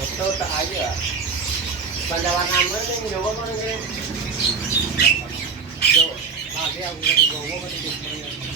Betul tak aja. Bandawan aman yang Jawa mana yang Jo, lagi aku nggak di Jawa kan di